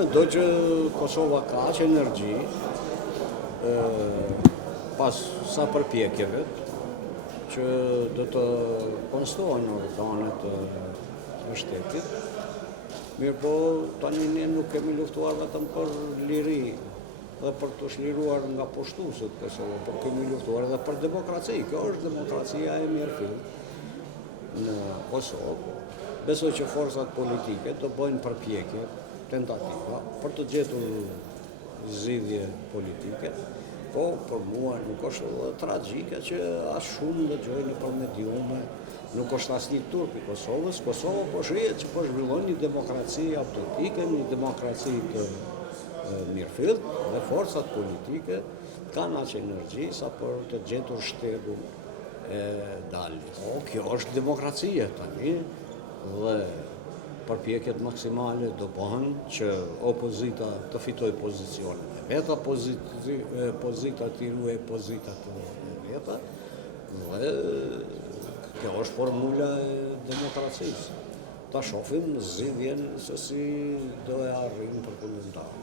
mendoj që Kosova ka aq energji pas sa përpjekjeve që do të konstohen organet e shtetit. Mirë po, tani ne nuk kemi luftuar vetëm për liri dhe për të shliruar nga poshtuesit Kosovë, por kemi luftuar edhe për demokraci. Kjo është demokracia e mirëfillt në Kosovë. Besoj që forcat politike të bëjnë përpjekje, tentativa, për të gjetur zgjidhje politike, po për mua nuk është edhe tragjike që as shumë dëgjoj nëpër mediume, nuk është asnjë turp i Kosovës. Kosova po shihet që po zhvillon një demokraci autentike, një demokraci të mirëfillt dhe forcat politike kanë aq energji sa për të gjetur shtegun e dalë. Po, kjo është demokracia tani dhe përpjekjet maksimale do bëhen që opozita të fitoj pozicionet e veta, pozita të ruaj pozitat e veta, dhe kjo është formula e demokracisë. Ta shohim zgjidhjen se si do e arrijmë përfundimtar.